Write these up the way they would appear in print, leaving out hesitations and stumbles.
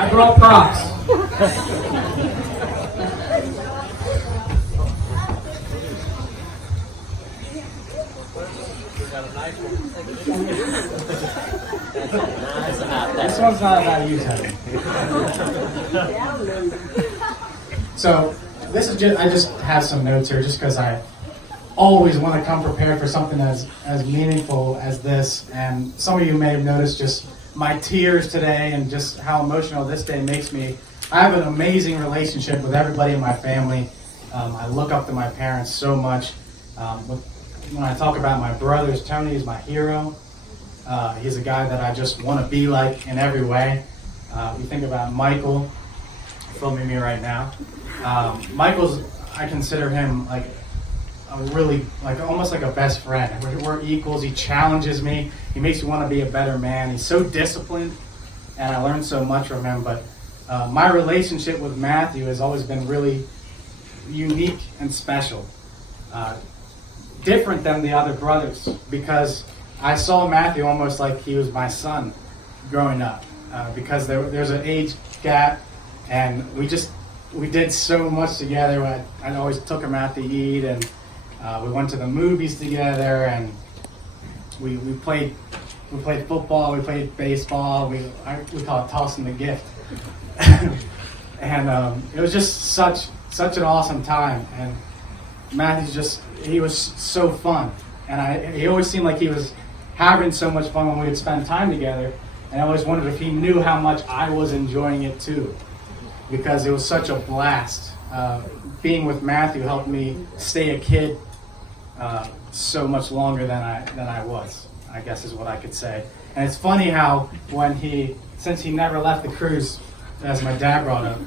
I brought props. This one's not about you, Tony. So this is just, I just have some notes here just because I always want to come prepared for something as meaningful as this. And some of you may have noticed just my tears today and just how emotional this day makes me. I have an amazing relationship with everybody in my family. I look up to my parents so much. When I talk about my brothers, Tony is my hero. He's a guy that I just want to be like in every way. You think about Michael, filming me right now. Michael's, I consider him like a really, like almost like a best friend. We're equals. He challenges me. He makes me want to be a better man. He's so disciplined, and I learned so much from him. But my relationship with Matthew has always been really unique and special. Different than the other brothers, because I saw Matthew almost like he was my son growing up, because there's an age gap, and we did so much together. I always took him out to eat, and we went to the movies together, and we played football, we played baseball, we call it tossing the gift. And it was just such an awesome time. And he was so fun, and he always seemed like he was having so much fun when we would spend time together. And I always wondered if he knew how much I was enjoying it too, because it was such a blast. Being with Matthew helped me stay a kid so much longer than I was, I guess is what I could say. And it's funny how since he never left the cruise, as my dad brought up,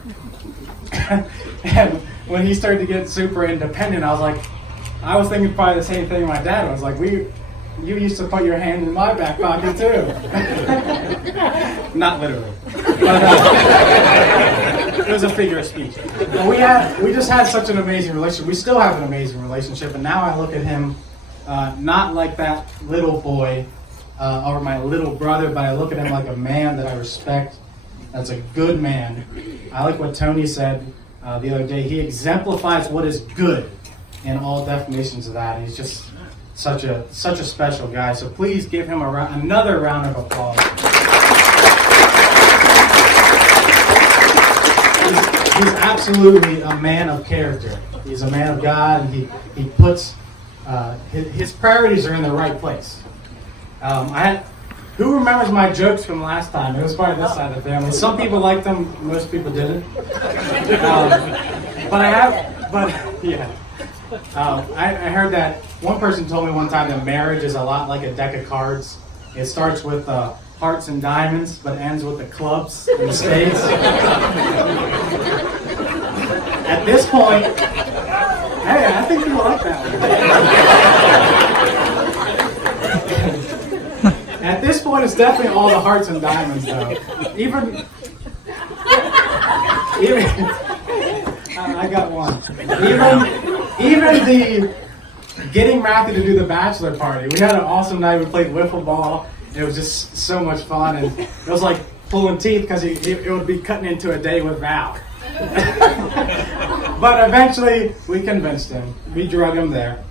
and when he started to get super independent, I was thinking probably the same thing my dad was. Like, you used to put your hand in my back pocket too. Not literally. But, it was a figure of speech. But we just had such an amazing relationship. We still have an amazing relationship, and now I look at him not like that little boy or my little brother, but I look at him like a man that I respect. That's a good man. I like what Tony said the other day. He exemplifies what is good in all definitions of that. He's just such a special guy. So please give him another round of applause. He's absolutely a man of character. He's a man of God, and he puts his priorities are in the right place. Who remembers my jokes from last time? It was probably this side of the family. Some people liked them, most people didn't. I heard that one person told me one time that marriage is a lot like a deck of cards. It starts with hearts and diamonds, but ends with the clubs and the spades. At this point, hey, I think people like that one. At this point, it's definitely all the hearts and diamonds, though. I got one. Even the getting Matthew to do the bachelor party. We had an awesome night. We played wiffle ball. It was just so much fun, and it was like pulling teeth because it would be cutting into a day with Val. But eventually, we convinced him. We drug him there.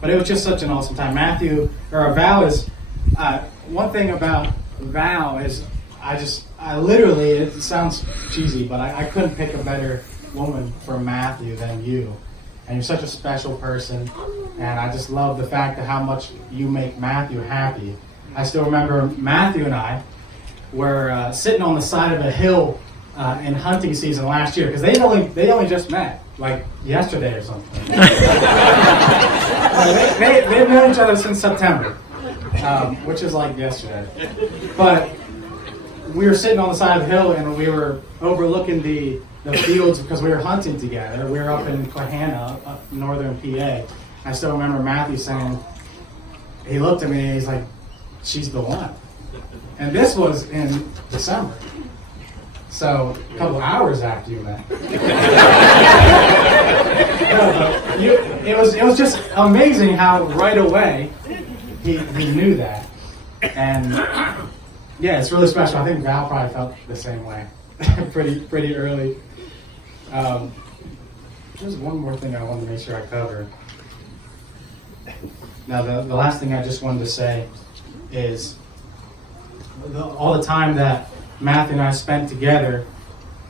But it was just such an awesome time. Val is, one thing about Val is I literally, it sounds cheesy, but I couldn't pick a better woman for Matthew than you. And you're such a special person, and I just love the fact of how much you make Matthew happy. I still remember Matthew and I were sitting on the side of a hill in hunting season last year, because they only just met, like yesterday or something. They've known each other since September, which is like yesterday. But we were sitting on the side of the hill, and we were overlooking the fields because we were hunting together. We were up in Cohana, up northern PA. I still remember Matthew saying, he looked at me and he's like, "She's the one." And this was in December. So a couple hours after you met. It was just amazing how right away he knew that. And yeah, it's really special. I think Val probably felt the same way pretty early. There's one more thing I wanted to make sure I covered. Now, the last thing I just wanted to say is all the time that Matthew and I spent together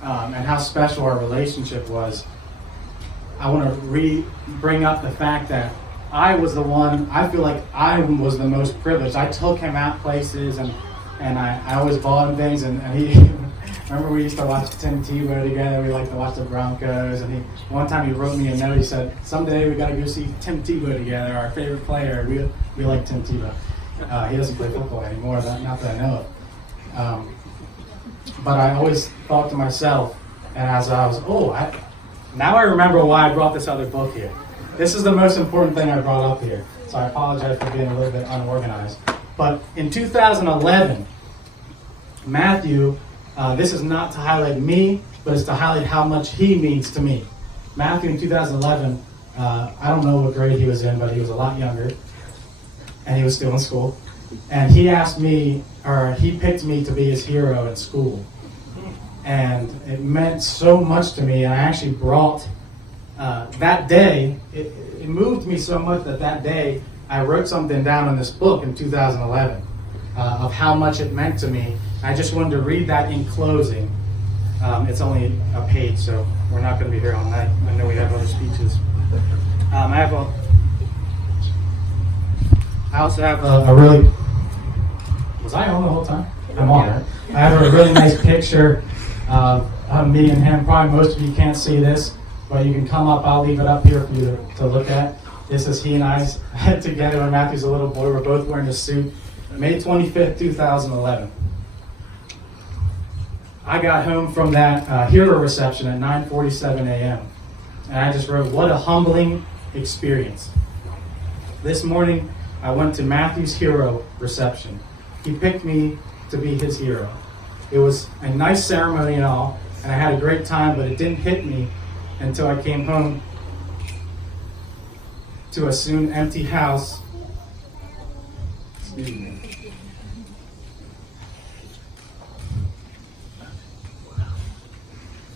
and how special our relationship was. I want to bring up the fact that I was the one, I feel like I was the most privileged. I took him out places and I always bought him things, and he, remember we used to watch Tim Tebow together, we liked to watch the Broncos, and one time he wrote me a note, he said, someday we got to go see Tim Tebow together, our favorite player, we like Tim Tebow. He doesn't play football anymore, not that I know of. But I always thought to myself, and as I was, now I remember why I brought this other book here. This is the most important thing I brought up here, so I apologize for being a little bit unorganized. But in 2011, Matthew, this is not to highlight me, but it's to highlight how much he means to me. Matthew in 2011, I don't know what grade he was in, but he was a lot younger, and he was still in school. And he asked me, or he picked me to be his hero in school. And it meant so much to me, and I actually brought, that day, it moved me so much that day, I wrote something down in this book in 2011 of how much it meant to me. I just wanted to read that in closing. It's only a page, so we're not going to be here all night. I know we have other speeches. I also have a really, was I on the whole time? I'm on it. I have a really nice picture of me and him. Probably most of you can't see this, but you can come up. I'll leave it up here for you to look at. This is he and I together when Matthew's a little boy. We're both wearing a suit. May 25th, 2011. I got home from that hero reception at 9:47 a.m. And I just wrote, what a humbling experience. This morning, I went to Matthew's hero reception. He picked me to be his hero. It was a nice ceremony and all, and I had a great time, but it didn't hit me until I came home to a soon empty house. Excuse me.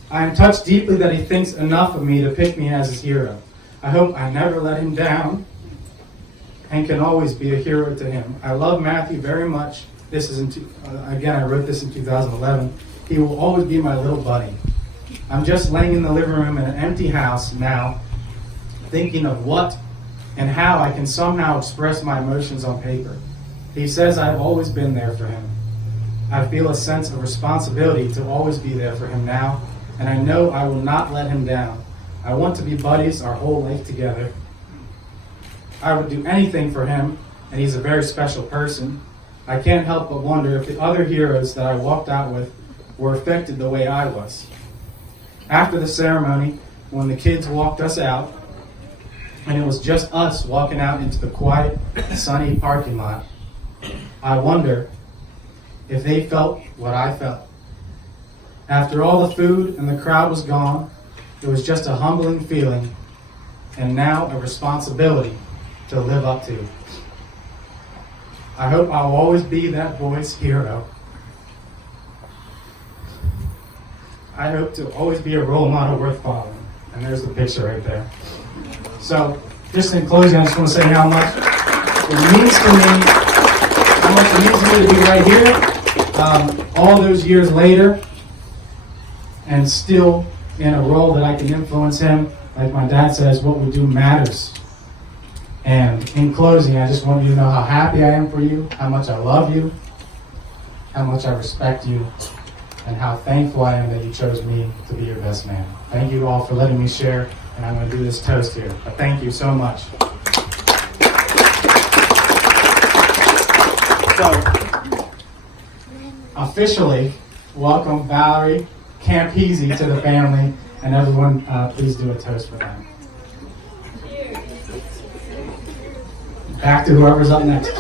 I am touched deeply that he thinks enough of me to pick me as his hero. I hope I never let him down and can always be a hero to him. I love Matthew very much. This is again, I wrote this in 2011. He will always be my little buddy. I'm just laying in the living room in an empty house now, thinking of what and how I can somehow express my emotions on paper. He says I've always been there for him. I feel a sense of responsibility to always be there for him now, and I know I will not let him down. I want to be buddies our whole life together. I would do anything for him, and he's a very special person. I can't help but wonder if the other heroes that I walked out with were affected the way I was. After the ceremony, when the kids walked us out, and it was just us walking out into the quiet, sunny parking lot, I wonder if they felt what I felt. After all the food and the crowd was gone, it was just a humbling feeling, and now a responsibility to live up to. I hope I'll always be that boy's hero. I hope to always be a role model worth following. And there's the picture right there. So, just in closing, I just want to say how much it means to me, how much it means to me to be right here, all those years later, and still in a role that I can influence him. Like my dad says, what we do matters. And in closing, I just want you to know how happy I am for you, how much I love you, how much I respect you, and how thankful I am that you chose me to be your best man. Thank you all for letting me share, and I'm going to do this toast here. But thank you so much. So, officially, welcome Valerie Campese to the family, and everyone, please do a toast for them. Back to whoever's up next.